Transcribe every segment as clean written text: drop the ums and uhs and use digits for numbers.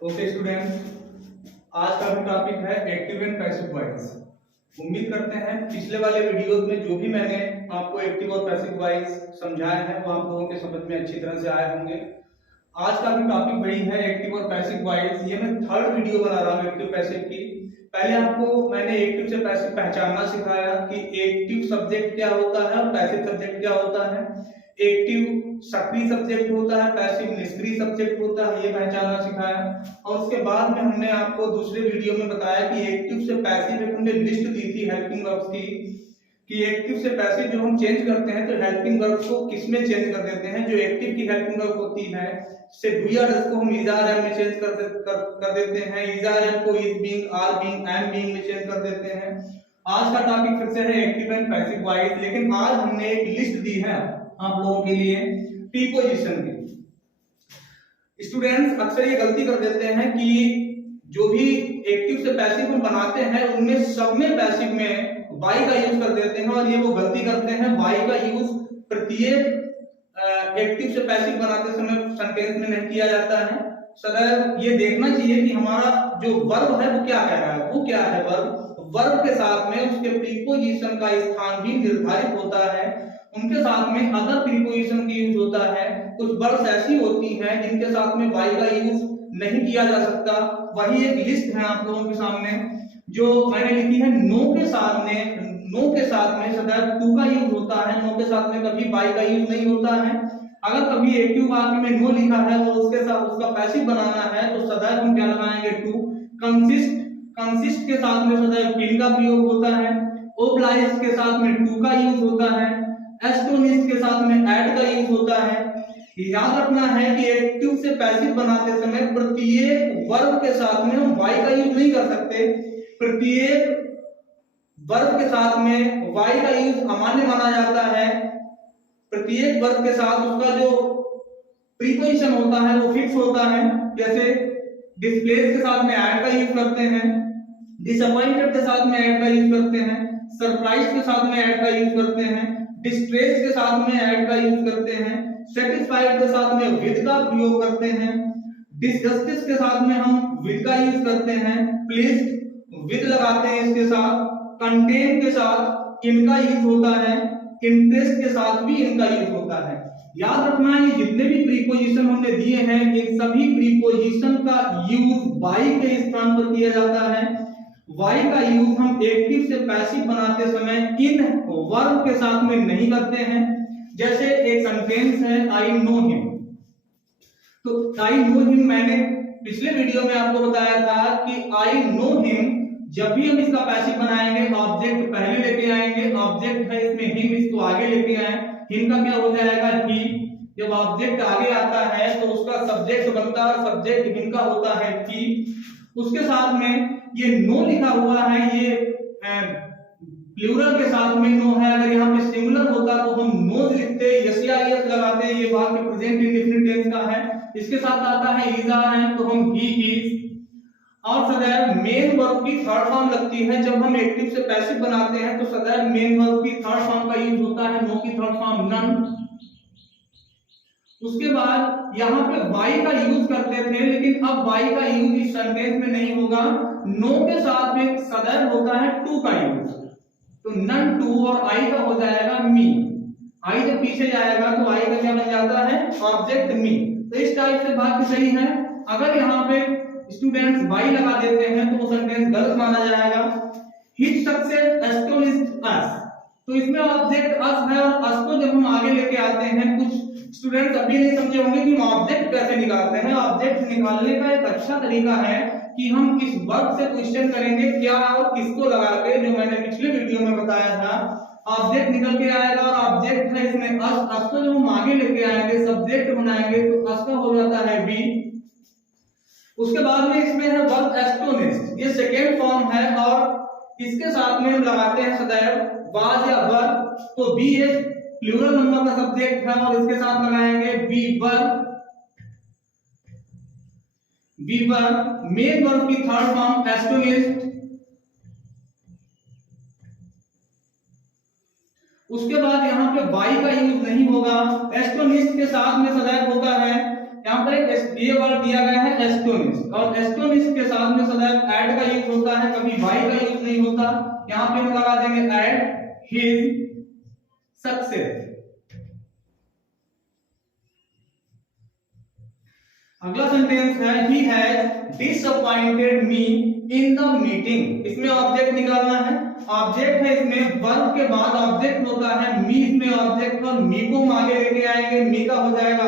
Okay student, आज का topic है एक्टिव एंड पैसिव वॉइस। उम्मीद करते हैं पिछले वाले वीडियोस में जो भी मैंने आपको एक्टिव और पैसिव वॉइस समझाया है वो आप लोगों के समझ में अच्छी तरह से आए होंगे। आज का भी टॉपिक वही है, एक्टिव और पैसिव वॉइस। ये मैं थर्ड वीडियो बना रहा हूँ एक्टिव पैसिव की। पहले आपको मैंने एक्टिव से पैसिव पहचानना सिखाया कि एक्टिव सब्जेक्ट क्या होता है और पैसिव सब्जेक्ट क्या होता है। एक्टिव सक्रिय सब्जेक्ट होता है, पैसिव निष्क्रिय सब्जेक्ट होता है, ये पहचानना सिखाया। और उसके बाद में हमने आपको दूसरे वीडियो में बताया कि एक्टिव से पैसिव एक हमने लिस्ट दी थी हेल्पिंग वर्ब्स की, कि एक्टिव से पैसिव जो हम चेंज करते हैं तो हेल्पिंग वर्ब्स को किस में चेंज कर देते हैं। जो एक्टिव की हेल्पिंग वर्ब होती है से डू या डज को हम इज आर एम में चेंज कर देते हैं, इज आर एम को is being, are being, am being में चेंज कर देते हैं। आज का टॉपिक फिर से है एक्टिव एंड पैसिव वॉइस, लेकिन आज हमने एक लिस्ट दी है आप लोगों के लिए प्रीपोजिशन की। स्टूडेंट्स अक्सर ये गलती कर देते हैं कि जो भी एक्टिव से पैसिव हम बनाते हैं उनमें सब में पैसिव में वाई का यूज कर देते हैं, और ये वो गलती करते हैं। वाई का यूज प्रत्येक एक्टिव से पैसिव बनाते समय सेंटेंस में नहीं किया जाता है। सदैव ये देखना चाहिए कि हमारा जो वर्ब है वो क्या कह रहा है, वो क्या है वर्ब। वर्ब के साथ में उसके प्रीपोजिशन का स्थान भी निर्धारित होता है, उनके साथ में अदर प्रीपोजिशन की यूज होता है। कुछ वर्ड्स ऐसी होती हैं जिनके साथ में वाई का यूज नहीं किया जा सकता। वही एक लिस्ट है आप लोगों के सामने जो मैंने लिखी है। नो के साथ में सदैव टू का यूज होता है, नो के साथ में कभी वाई का यूज नहीं होता है। अगर कभी एक्टिव वाक्य में नो लिखा है और उसके साथ उसका पैसिव बनाना है तो सदैव हम क्या लगाएंगे, टू। कंसिस्ट के साथ में सदैव इन का प्रयोग होता है। ओब्लाइज के साथ में टू का यूज होता है। एस्टोनिश के साथ में एड का यूज होता है। याद रखना है कि एक्टिव से पैसिव बनाते समय प्रत्येक वर्ब के साथ में हम वाई का यूज नहीं कर सकते। प्रत्येक वर्ब के साथ में वाई का यूज अमान्य माना जाता है। प्रत्येक वर्ब के साथ उसका जो प्रीपोजिशन होता है वो फिक्स होता है। जैसे डिस्प्लेस के साथ में ऐड का यूज करते हैं, डिसअपॉइंटेड के साथ में ऐड का यूज करते हैं, सरप्राइज के साथ में ऐड का यूज करते हैं, डिस्ट्रेस के साथ में ऐड का यूज करते हैं, सेटिस्फाइड के साथ में विद का प्रयोग करते हैं, डिसगस्टेड के साथ में हम विद का यूज करते हैं, प्लीज्ड विद लगाते हैं इसके साथ, कंटेन के साथ इनका यूज होता है, इंटरेस्ट के साथ भी इनका यूज होता है। याद रखना है जितने भी प्रीपोजिशन हमने दिए हैं इन सभी प्रीपोजिशन का यूज वाई के स्थान पर किया जाता है। वाई का यूज हम एक्टिव से पैसिव बनाते समय इन वर्ब के साथ में नहीं करते हैं। जैसे एक सेंटेंस है आई नो हिम, तो आई नो हिम मैंने पिछले वीडियो में आपको बताया था कि आई नो हिम जब भी हम इसका पैसिव बनाएंगे ऑब्जेक्ट पहले लेके आएंगे। ऑब्जेक्ट है इसमें हिम, इसको आगे लेके आए। हिम का क्या हो जाएगा, ही। जब ऑब्जेक्ट आगे आता है तो उसका सब्जेक्ट बनता है, सब्जेक्ट हिम का होता है ही। उसके साथ में ये नो लिखा हुआ है, ये प्लूरल के साथ में नो है। अगर यहाँ पे सिंगुलर होता तो हम नोज लिखते, यस या यस लगाते। ये वाक्य प्रेजेंट इंडेफिनिट टेंस का है। इसके साथ आता है इज आर एंड, तो हम ही इज। और सदैव मेन वर्ब की थर्ड फॉर्म लगती है। जब हम एक्टिव से पैसिव बनाते हैं तो सदैव मेन वर्ब की थर्ड फॉर्म का यूज होता है, नो की थर्ड फॉर्म नन। उसके बाद यहाँ पे वाई का यूज करते थे, लेकिन अब वाई का यूज इस सेंटेंस में नहीं होगा। नो के साथ में सदैव होता है टू का यूज, तो नन टू और आई का हो जाएगा मी। आई जब पीछे जाएगा तो आई का क्या बन जाता है, ऑब्जेक्ट मी। तो इस टाइप से बात सही है। अगर यहाँ पे स्टूडेंट्स वाई लगा देते हैं तो वो सेंटेंस गलत माना जाएगा। हिज सक्सेस एस्टोनिश्ड अस, तो इसमें ऑब्जेक्ट अस है और अस को जब हम आगे लेके आते हैं, कुछ स्टूडेंट्स अभी नहीं समझे होंगे कि ऑब्जेक्ट कैसे निकालते हैं। ऑब्जेक्ट निकालने का एक अच्छा तरीका है कि हम इस वर्ब से क्वेश्चन करेंगे क्या और किसको लगा के, जो मैंने पिछले वीडियो में बताया था। ऑब्जेक्ट निकल के आएगा और ऑब्जेक्ट है इसमें अस, अस को जब हम आगे लेके आएंगे सब्जेक्ट बनाएंगे तो अस का हो जाता है बी। उसके बाद में इसमें है वर्ब एस्टोनिश्ड, ये सेकेंड फॉर्म है और इसके साथ में हम लगाते हैं सदैव वाज या वर, तो बी एक प्लूरल नंबर का सब्जेक्ट है और इसके साथ लगाएंगे बी वर। बी वर मेन वर्ब की थर्ड फॉर्म एस्टोनिश्ड। उसके बाद यहाँ पे वाई का यूज नहीं होगा। एस्टोनिश्ड के साथ में सदैव होता है, यहाँ पर एक ये वर्ड दिया गया है एस्टोनिश, और एस्टोनिश के साथ में सदैव ऐड का यूज होता है, कभी वाई का यूज नहीं होता। यहाँ पे हम लगा देंगे ऐड हिज सक्सेस। अगला सेंटेंस है he has disappointed me in the meeting. इसमें ऑब्जेक्ट निकालना है, ऑब्जेक्ट है इसमें, वर्ब के बाद ऑब्जेक्ट होता है, मी इसमें ऑब्जेक्ट, और मी को हम आगे लेके आएंगे, मी का हो जाएगा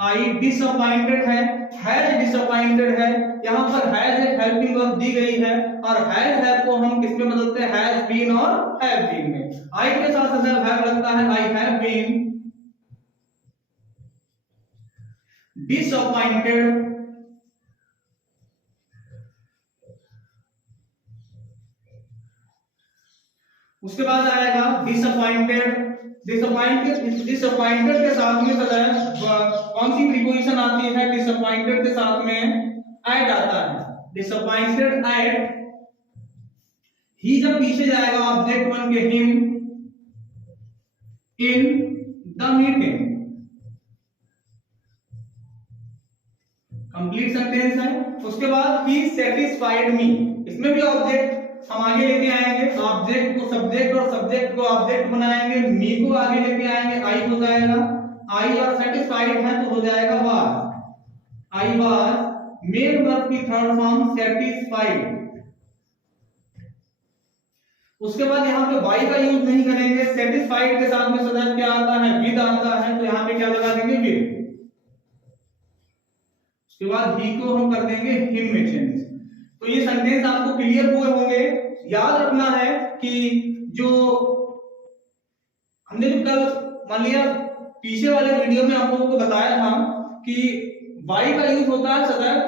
आई डिसअपॉइंटेड है डिसअपॉइंटेड है, यहाँ पर हैज एक हेल्पिंग वर्ब दी गई है, और हैव को हम किस में बदलते हैं, हैज बीन और हैव बीन में। आई के साथ अगर हैव लगता है, आई हैव बीन डिसअपॉइंटेड। उसके बाद आएगा डिसअपॉइंटेड। डिसअपॉइंटेड के साथ में कौन सी प्रीपोजिशन आती है, डिसअपॉइंटेड के साथ में एट आता है, डिसअपॉइंटेड एट। ही जब पीछे जाएगा ऑब्जेक्ट बन के him in the meeting. Complete sentence है। उसके बाद ही सेटिस्फाइड मी, इसमें भी ऑब्जेक्ट हम आगे लेके आएंगे, ऑब्जेक्ट को सब्जेक्ट और सब्जेक्ट को ऑब्जेक्ट बनाएंगे, मी को आगे लेके आएंगे, आई हो जाएगा, आई और सेटिस्फाइड है तो हो जाएगा was. I was main verb की थर्ड फॉर्म सेटिस्फाइड। उसके बाद यहाँ पे वाई का यूज नहीं करेंगे, सेटिस्फाइड के साथ में सदैव क्या आता है, विद आता है, तो यहाँ पे क्या लगा देंगे, विद। उसके बाद ही को हम कर देंगे हिम में चेंज। तो ये सेंटेंस आपको क्लियर हुए होंगे। याद रखना है कि जो हमने जो कल मान लिया पीछे वाले वीडियो में आप लोगों को बताया था कि वाई का यूज होता है सदैव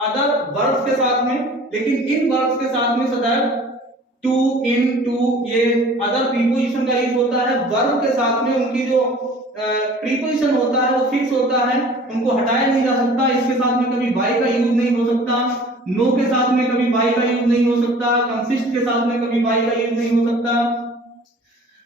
अदर वर्ब्स के साथ में, लेकिन इन वर्ब्स के साथ में सदैव टू, इन, टू, ये अदर प्रीपोजिशन का यूज होता है। वर्ब के साथ में उनकी जो प्रीपोजिशन होता है वो फिक्स होता है, उनको हटाया नहीं जा सकता। इसके साथ में कभी वाई का यूज नहीं हो सकता, नो के साथ में कभी वाई का यूज नहीं हो सकता, कंसिस्ट के साथ में कभी वाई का यूज नहीं हो सकता।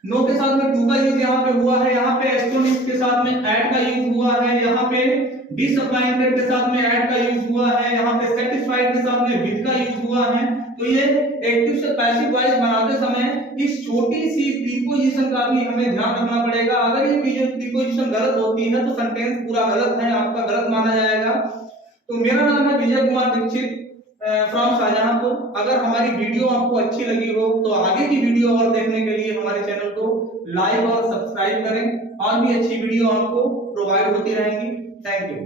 नो के साथ में टू का यूज यहाँ पे हुआ है, यहाँ पे एस्टोनिश के साथ में ऐड का यूज हुआ है, यहाँ पे डिसअपॉइंटेड के साथ में ऐड का यूज हुआ है, यहाँ पे सेटिस्फाइड के साथ में विद का यूज हुआ है। तो ये एक्टिव से पैसिव वॉइस बनाते समय इस छोटी सी प्रीपोजिशन का भी हमें ध्यान रखना पड़ेगा। अगर ये प्रीपोजिशन गलत होती है तो सेंटेंस पूरा गलत है, आपका गलत माना जाएगा। तो मेरा नाम है विजय कुमार दीक्षित फ्रॉम शाहजहांपुर। अगर हमारी वीडियो आपको अच्छी लगी हो तो आगे की वीडियो और देखने के लिए हमारे चैनल को लाइक और सब्सक्राइब करें, और भी अच्छी वीडियो आपको प्रोवाइड होती रहेंगी। Thank you.